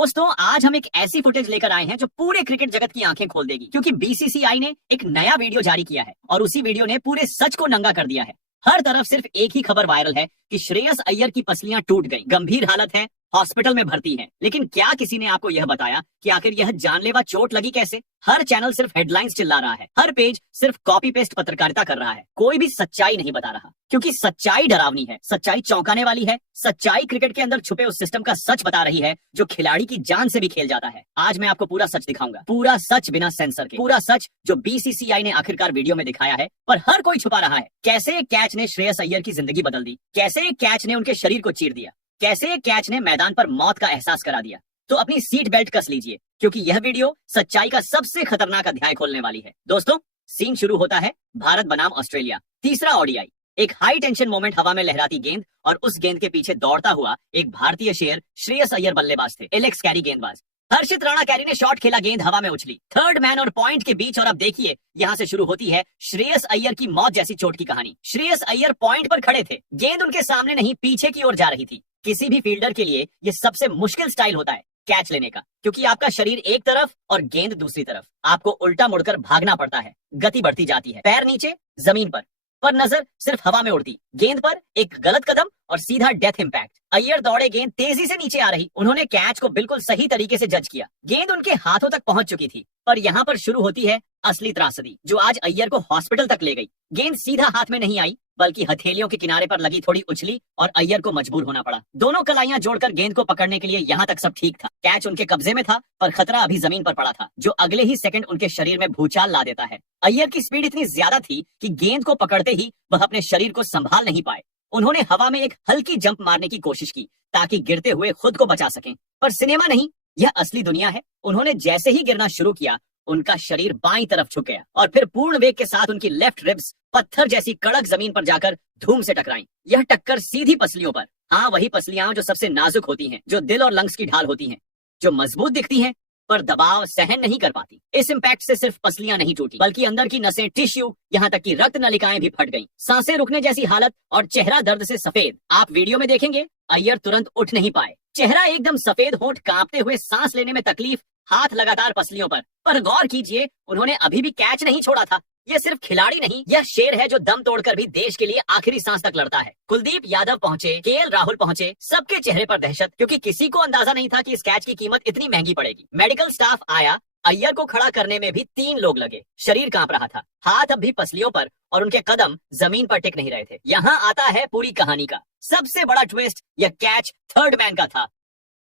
दोस्तों आज हम एक ऐसी फुटेज लेकर आए हैं जो पूरे क्रिकेट जगत की आंखें खोल देगी, क्योंकि बीसीसीआई ने एक नया वीडियो जारी किया है और उसी वीडियो ने पूरे सच को नंगा कर दिया है। हर तरफ सिर्फ एक ही खबर वायरल है कि श्रेयस अय्यर की पसलियां टूट गई, गंभीर हालत है, हॉस्पिटल में भर्ती है। लेकिन क्या किसी ने आपको यह बताया कि आखिर यह जानलेवा चोट लगी कैसे? हर चैनल सिर्फ हेडलाइंस चिल्ला रहा है, हर पेज सिर्फ कॉपी पेस्ट पत्रकारिता कर रहा है, कोई भी सच्चाई नहीं बता रहा, क्योंकि सच्चाई डरावनी है, सच्चाई चौंकाने वाली है। सच्चाई क्रिकेट के अंदर छुपे उस सिस्टम का सच बता रही है जो खिलाड़ी की जान से भी खेल जाता है। आज मैं आपको पूरा सच दिखाऊंगा, पूरा सच बिना सेंसर के, पूरा सच जो बीसीसीआई ने आखिरकार वीडियो में दिखाया है पर हर कोई छुपा रहा है। कैसे एक कैच ने श्रेयस अय्यर की जिंदगी बदल दी, कैसे एक कैच ने उनके शरीर को चीर दिया, कैसे एक कैच ने मैदान पर मौत का एहसास करा दिया। तो अपनी सीट बेल्ट कस लीजिए, क्योंकि यह वीडियो सच्चाई का सबसे खतरनाक अध्याय खोलने वाली है। दोस्तों सीन शुरू होता है भारत बनाम ऑस्ट्रेलिया, तीसरा ओडीआई। एक हाई टेंशन मोमेंट, हवा में लहराती गेंद और उस गेंद के पीछे दौड़ता हुआ एक भारतीय शेर श्रेयस अय्यर बल्लेबाज थे, एलेक्स कैरी गेंदबाज। हर्षित राणा कैरी ने शॉट खेला, गेंद हवा में उछली, थर्ड मैन और पॉइंट के बीच, और अब देखिए यहां से शुरू होती है श्रेयस अय्यर की मौत जैसी चोट की कहानी। श्रेयस अय्यर पॉइंट पर खड़े थे, गेंद उनके सामने नहीं पीछे की ओर जा रही थी। किसी भी फील्डर के लिए यह सबसे मुश्किल स्टाइल होता है कैच लेने का, क्योंकि आपका शरीर एक तरफ और गेंद दूसरी तरफ, आपको उल्टा मुड़कर भागना पड़ता है, गति बढ़ती जाती है, पैर नीचे जमीन पर नजर सिर्फ हवा में उड़ती, गेंद पर एक गलत कदम और सीधा डेथ इंपैक्ट। अय्यर दौड़े, गेंद तेजी से नीचे आ रही, उन्होंने कैच को बिल्कुल सही तरीके से जज किया, गेंद उनके हाथों तक पहुंच चुकी थी। पर यहाँ पर शुरू होती है असली त्रासदी, जो आज अय्यर को हॉस्पिटल तक ले गई। गेंद सीधा हाथ में नहीं आई, बल्कि हथेलियों के किनारे पर लगी, थोड़ी उछली और अय्यर को मजबूर होना पड़ा। दोनों कलाइयां जोड़कर गेंद को पकड़ने के लिए यहाँ तक सब ठीक था, कैच उनके कब्जे में था, पर खतरा अभी जमीन पर पड़ा था, जो अगले ही सेकंड उनके शरीर में भूचाल ला देता है। अय्यर की स्पीड इतनी ज्यादा थी कि गेंद को पकड़ते ही वह अपने शरीर को संभाल नहीं पाए। उन्होंने हवा में एक हल्की जंप मारने की कोशिश की ताकि गिरते हुए खुद को बचा सकें, पर सिनेमा नहीं, यह असली दुनिया है। उन्होंने जैसे ही गिरना शुरू किया, उनका शरीर बाईं तरफ झुक गया और फिर पूर्ण वेग के साथ उनकी लेफ्ट रिब्स पत्थर जैसी कड़क जमीन पर जाकर धूम से टकराई। यह टक्कर सीधी पसलियों पर, हाँ वही पसलियां जो सबसे नाजुक होती हैं, जो दिल और लंग्स की ढाल होती हैं, जो मजबूत दिखती हैं पर दबाव सहन नहीं कर पाती। इस इम्पैक्ट से सिर्फ पसलियां नहीं टूटी, बल्कि अंदर की नसें, टिश्यू, यहाँ तक कि रक्त नलिकाएं भी फट गईं, सांसें रुकने जैसी हालत और चेहरा दर्द से सफेद। आप वीडियो में देखेंगे अय्यर तुरंत उठ नहीं पाए, चेहरा एकदम सफेद, होंठ कांपते हुए, सांस लेने में तकलीफ, हाथ लगातार पसलियों पर गौर कीजिए, उन्होंने अभी भी कैच नहीं छोड़ा था। यह सिर्फ खिलाड़ी नहीं, यह शेर है जो दम तोड़कर भी देश के लिए आखिरी सांस तक लड़ता है। कुलदीप यादव पहुंचे, केएल राहुल पहुंचे, सबके चेहरे पर दहशत, क्योंकि किसी को अंदाजा नहीं था कि इस कैच की कीमत इतनी महंगी पड़ेगी। मेडिकल स्टाफ आया, अय्यर को खड़ा करने में भी 3 लोग लगे, शरीर कांप रहा था, हाथ अब भी पसलियों पर और उनके कदम जमीन पर टिक नहीं रहे थे। यहाँ आता है पूरी कहानी का सबसे बड़ा ट्विस्ट, यह कैच थर्ड मैन का था,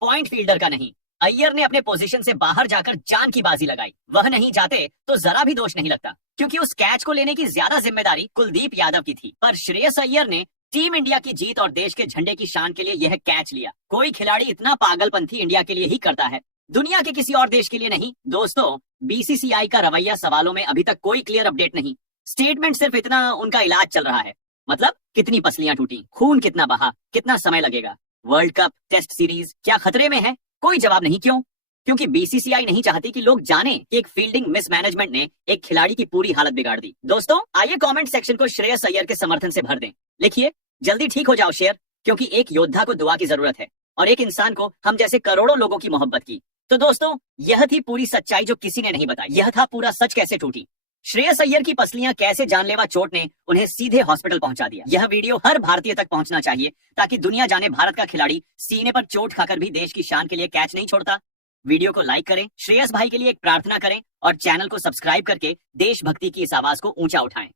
पॉइंट फील्डर का नहीं। अय्यर ने अपने पोजीशन से बाहर जाकर जान की बाजी लगाई, वह नहीं जाते तो जरा भी दोष नहीं लगता, क्योंकि उस कैच को लेने की ज्यादा जिम्मेदारी कुलदीप यादव की थी। पर श्रेयस अय्यर ने टीम इंडिया की जीत और देश के झंडे की शान के लिए यह कैच लिया। कोई खिलाड़ी इतना पागलपंथी इंडिया के लिए ही करता है, दुनिया के किसी और देश के लिए नहीं। दोस्तों बीसीसीआई का रवैया सवालों में अभी तक कोई क्लियर अपडेट नहीं, स्टेटमेंट सिर्फ इतना, उनका इलाज चल रहा है। मतलब कितनी पसलियां टूटी, खून कितना बहा, कितना समय लगेगा, वर्ल्ड कप, टेस्ट सीरीज क्या खतरे में है? कोई जवाब नहीं। क्यों? क्योंकि बीसीसीआई नहीं चाहती कि लोग जाने कि एक फील्डिंग मिसमैनेजमेंट ने एक खिलाड़ी की पूरी हालत बिगाड़ दी। दोस्तों आइए कमेंट सेक्शन को श्रेयस अय्यर के समर्थन से भर दें, लिखिए जल्दी ठीक हो जाओ शेर, क्योंकि एक योद्धा को दुआ की जरूरत है और एक इंसान को हम जैसे करोड़ों लोगों की मोहब्बत की। तो दोस्तों यह थी पूरी सच्चाई जो किसी ने नहीं बताई, यह था पूरा सच कैसे टूटी, श्रेयस अय्यर की पसलियां कैसे जानलेवा चोट ने उन्हें सीधे हॉस्पिटल पहुंचा दिया। यह वीडियो हर भारतीय तक पहुंचना चाहिए ताकि दुनिया जाने भारत का खिलाड़ी सीने पर चोट खाकर भी देश की शान के लिए कैच नहीं छोड़ता। वीडियो को लाइक करें, श्रेयस भाई के लिए एक प्रार्थना करें और चैनल को सब्सक्राइब करके देशभक्ति की इस आवाज को ऊंचा उठाएं।